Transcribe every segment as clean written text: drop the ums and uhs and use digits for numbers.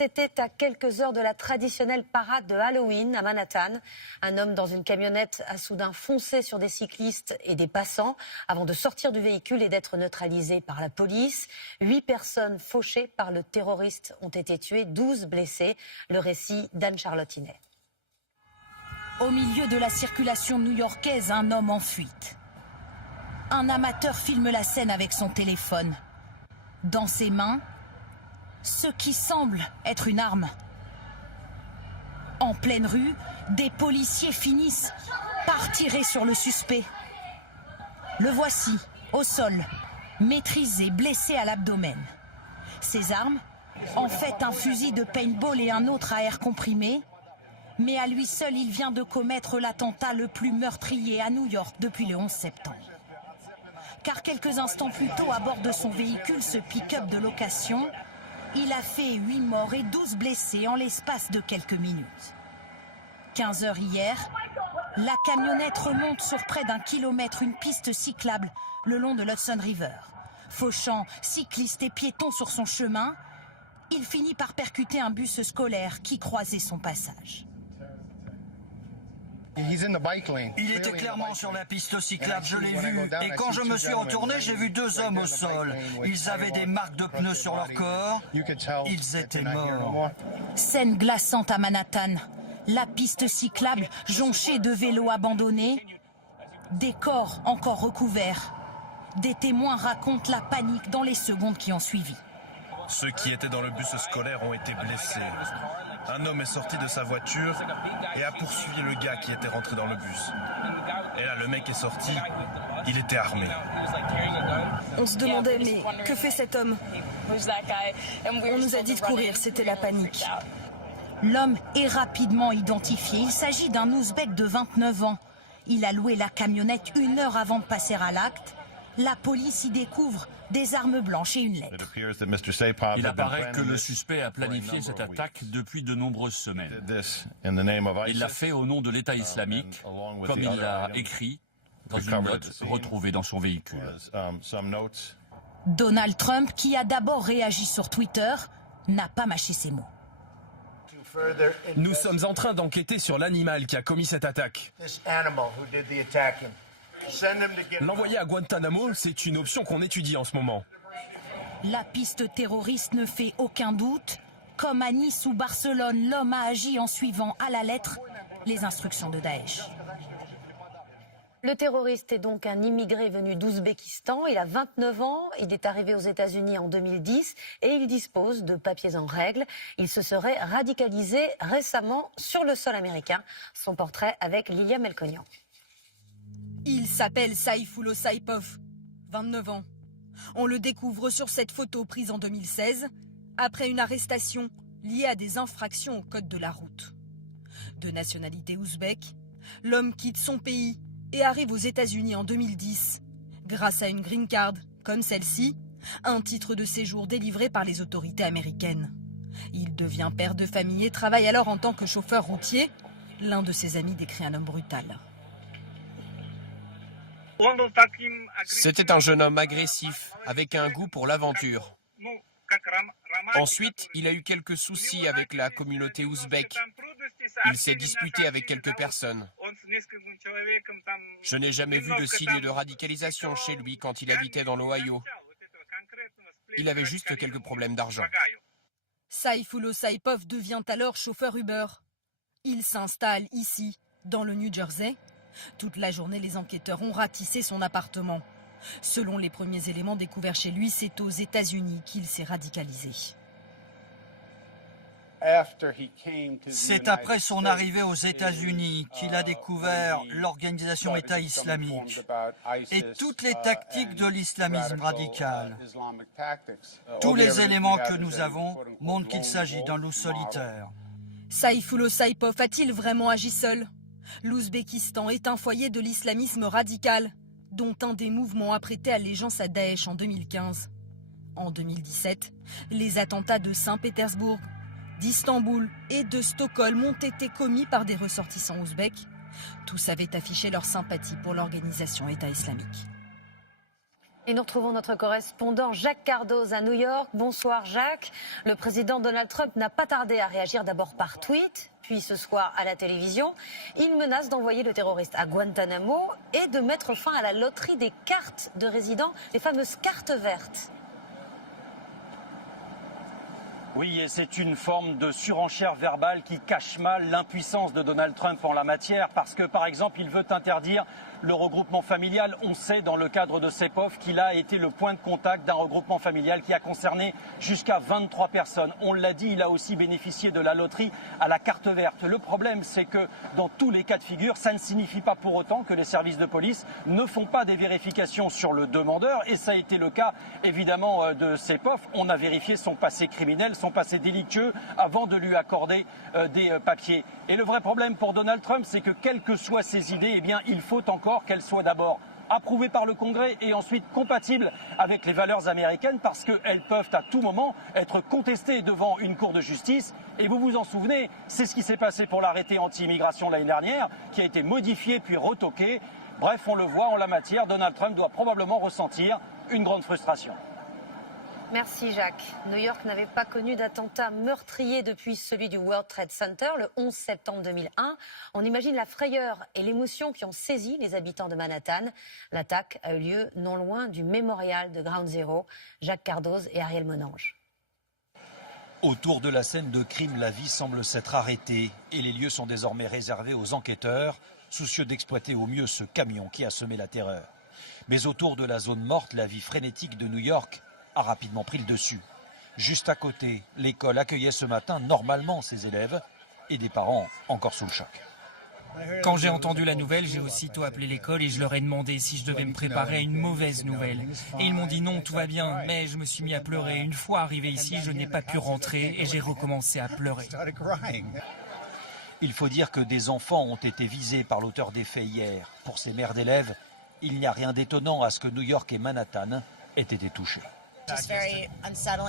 C'était à quelques heures de la traditionnelle parade de Halloween à Manhattan. Un homme dans une camionnette a soudain foncé sur des cyclistes et des passants avant de sortir du véhicule et d'être neutralisé par la police. 8 personnes fauchées par le terroriste ont été tuées, 12 blessés. Le récit d'Anne-Charlotte Inet. Au milieu de la circulation new-yorkaise, un homme en fuite. Un amateur filme la scène avec son téléphone. Dans ses mains, ce qui semble être une arme. En pleine rue, des policiers finissent par tirer sur le suspect. Le voici, au sol, maîtrisé, blessé à l'abdomen. Ses armes, en fait un fusil de paintball et un autre à air comprimé. Mais à lui seul, il vient de commettre l'attentat le plus meurtrier à New York depuis le 11 septembre. Car quelques instants plus tôt, à bord de son véhicule, ce pick-up de location, il a fait 8 morts et 12 blessés en l'espace de quelques minutes. 15 heures hier, la camionnette remonte sur près d'1 kilomètre une piste cyclable le long de l'Hudson River. Fauchant cyclistes et piétons sur son chemin, il finit par percuter un bus scolaire qui croisait son passage. Il était clairement sur la piste cyclable, je l'ai vu. Et quand je me suis retourné, j'ai vu 2 hommes au sol. Ils avaient des marques de pneus sur leur corps. Ils étaient morts. Scène glaçante à Manhattan. La piste cyclable jonchée de vélos abandonnés. Des corps encore recouverts. Des témoins racontent la panique dans les secondes qui ont suivi. Ceux qui étaient dans le bus scolaire ont été blessés. Un homme est sorti de sa voiture et a poursuivi le gars qui était rentré dans le bus. Et là, le mec est sorti, il était armé. On se demandait, mais que fait cet homme? On nous a dit de courir, c'était la panique. L'homme est rapidement identifié. Il s'agit d'un Ouzbek de 29 ans. Il a loué la camionnette 1 heure avant de passer à l'acte. La police y découvre des armes blanches et une lettre. Il apparaît que le suspect a planifié cette attaque depuis de nombreuses semaines. Il l'a fait au nom de l'État islamique, comme il l'a écrit dans une note retrouvée dans son véhicule. Donald Trump, qui a d'abord réagi sur Twitter, n'a pas mâché ses mots. Nous sommes en train d'enquêter sur l'animal qui a commis cette attaque. L'envoyer à Guantanamo, c'est une option qu'on étudie en ce moment. La piste terroriste ne fait aucun doute. Comme à Nice ou Barcelone, l'homme a agi en suivant à la lettre les instructions de Daesh. Le terroriste est donc un immigré venu d'Ouzbékistan. Il a 29 ans, il est arrivé aux États-Unis en 2010 et il dispose de papiers en règle. Il se serait radicalisé récemment sur le sol américain. Son portrait avec Lilia Melconian. Il s'appelle Saifullo Saipov, 29 ans. On le découvre sur cette photo prise en 2016, après une arrestation liée à des infractions au code de la route. De nationalité ouzbek, l'homme quitte son pays et arrive aux États-Unis en 2010, grâce à une green card, comme celle-ci, un titre de séjour délivré par les autorités américaines. Il devient père de famille et travaille alors en tant que chauffeur routier. L'un de ses amis décrit un homme brutal. C'était un jeune homme agressif, avec un goût pour l'aventure. Ensuite, il a eu quelques soucis avec la communauté ouzbek. Il s'est disputé avec quelques personnes. Je n'ai jamais vu de signe de radicalisation chez lui quand il habitait dans l'Ohio. Il avait juste quelques problèmes d'argent. Saifullo Saipov devient alors chauffeur Uber. Il s'installe ici, dans le New Jersey. Toute la journée, les enquêteurs ont ratissé son appartement. Selon les premiers éléments découverts chez lui, c'est aux États-Unis qu'il s'est radicalisé. C'est après son arrivée aux États-Unis qu'il a découvert l'organisation État islamique et toutes les tactiques de l'islamisme radical. Tous les éléments que nous avons montrent qu'il s'agit d'un loup solitaire. Saifullo Saipov a-t-il vraiment agi seul? L'Ouzbékistan est un foyer de l'islamisme radical, dont un des mouvements a prêté allégeance à Daesh en 2015. En 2017, les attentats de Saint-Pétersbourg, d'Istanbul et de Stockholm ont été commis par des ressortissants ouzbeks. Tous avaient affiché leur sympathie pour l'organisation État islamique. Et nous retrouvons notre correspondant Jacques Cardoz à New York. Bonsoir Jacques. Le président Donald Trump n'a pas tardé à réagir d'abord par tweet, puis ce soir à la télévision. Il menace d'envoyer le terroriste à Guantanamo et de mettre fin à la loterie des cartes de résidents, les fameuses cartes vertes. Oui, et c'est une forme de surenchère verbale qui cache mal l'impuissance de Donald Trump en la matière parce que, par exemple, il veut interdire le regroupement familial. On sait dans le cadre de CEPOF qu'il a été le point de contact d'un regroupement familial qui a concerné jusqu'à 23 personnes. On l'a dit, il a aussi bénéficié de la loterie à la carte verte. Le problème, c'est que dans tous les cas de figure, ça ne signifie pas pour autant que les services de police ne font pas des vérifications sur le demandeur. Et ça a été le cas, évidemment, de CEPOF. On a vérifié son passé criminel, son passé délictueux, avant de lui accorder des papiers. Et le vrai problème pour Donald Trump, c'est que quelles que soient ses idées, eh bien, il faut encore qu'elles soient d'abord approuvées par le Congrès et ensuite compatibles avec les valeurs américaines parce qu'elles peuvent à tout moment être contestées devant une cour de justice. Et vous vous en souvenez, c'est ce qui s'est passé pour l'arrêté anti-immigration l'année dernière, qui a été modifié puis retoqué. Bref, on le voit en la matière, Donald Trump doit probablement ressentir une grande frustration. Merci Jacques. New York n'avait pas connu d'attentat meurtrier depuis celui du World Trade Center le 11 septembre 2001. On imagine la frayeur et l'émotion qui ont saisi les habitants de Manhattan. L'attaque a eu lieu non loin du mémorial de Ground Zero. Jacques Cardoz et Ariel Monange. Autour de la scène de crime, la vie semble s'être arrêtée et les lieux sont désormais réservés aux enquêteurs, soucieux d'exploiter au mieux ce camion qui a semé la terreur. Mais autour de la zone morte, la vie frénétique de New York a rapidement pris le dessus. Juste à côté, l'école accueillait ce matin normalement ses élèves et des parents encore sous le choc. Quand j'ai entendu la nouvelle, j'ai aussitôt appelé l'école et je leur ai demandé si je devais me préparer à une mauvaise nouvelle. Et ils m'ont dit non, tout va bien, mais je me suis mis à pleurer. Une fois arrivé ici, je n'ai pas pu rentrer et j'ai recommencé à pleurer. Il faut dire que des enfants ont été visés par l'auteur des faits hier. Pour ces mères d'élèves, il n'y a rien d'étonnant à ce que New York et Manhattan aient été touchés.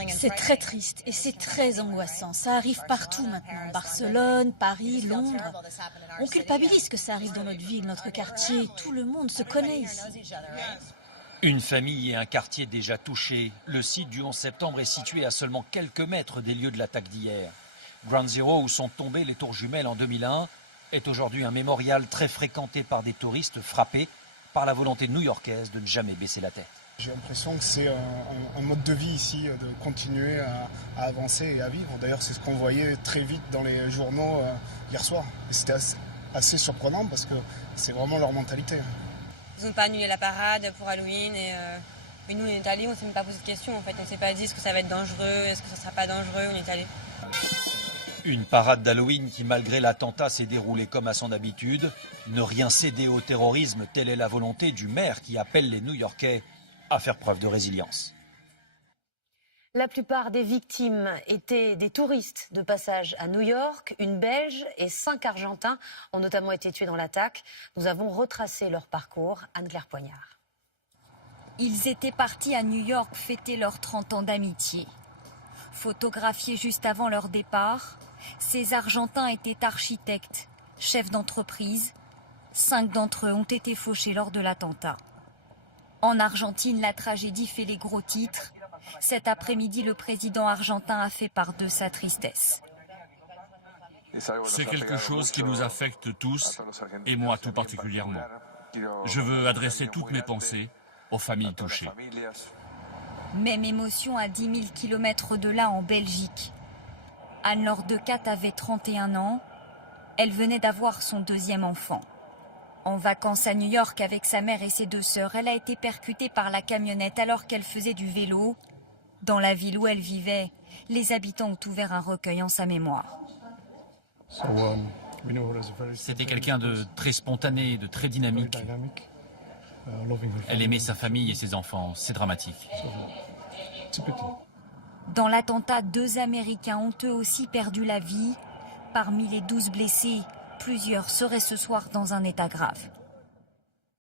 C'est très triste et c'est très angoissant. Ça arrive partout maintenant. Barcelone, Paris, Londres. On culpabilise que ça arrive dans notre ville, notre quartier. Tout le monde se connaît ici. Une famille et un quartier déjà touchés. Le site du 11 septembre est situé à seulement quelques mètres des lieux de l'attaque d'hier. Ground Zero, où sont tombées les tours jumelles en 2001, est aujourd'hui un mémorial très fréquenté par des touristes frappés par la volonté new-yorkaise de ne jamais baisser la tête. J'ai l'impression que c'est un mode de vie ici, de continuer à avancer et à vivre. D'ailleurs, c'est ce qu'on voyait très vite dans les journaux hier soir. Et c'était assez surprenant parce que c'est vraiment leur mentalité. Ils n'ont pas annulé la parade pour Halloween et nous, on est allés, on ne s'est même pas posé de questions. En fait, on ne s'est pas dit est-ce que ça va être dangereux, est-ce que ça ne sera pas dangereux, on est allés. Une parade d'Halloween qui, malgré l'attentat, s'est déroulée comme à son habitude. Ne rien céder au terrorisme, telle est la volonté du maire qui appelle les New-Yorkais à faire preuve de résilience. La plupart des victimes étaient des touristes de passage à New York. Une Belge et 5 Argentins ont notamment été tués dans l'attaque. Nous avons retracé leur parcours. Anne-Claire Poignard. Ils étaient partis à New York fêter leurs 30 ans d'amitié. Photographiés juste avant leur départ, ces Argentins étaient architectes, chefs d'entreprise. 5 d'entre eux ont été fauchés lors de l'attentat. En Argentine, la tragédie fait les gros titres. Cet après-midi, le président argentin a fait part de sa tristesse. C'est quelque chose qui nous affecte tous, et moi tout particulièrement. Je veux adresser toutes mes pensées aux familles touchées. Même émotion à 10 000 km de là, en Belgique. Anne-Laure Decat avait 31 ans. Elle venait d'avoir son 2e enfant. En vacances à New York avec sa mère et ses 2 sœurs, elle a été percutée par la camionnette alors qu'elle faisait du vélo. Dans la ville où elle vivait, les habitants ont ouvert un recueil en sa mémoire. C'était quelqu'un de très spontané, de très dynamique. Elle aimait sa famille et ses enfants. C'est dramatique. Dans l'attentat, 2 Américains ont eux aussi perdu la vie. Parmi les 12 blessés, plusieurs seraient ce soir dans un état grave.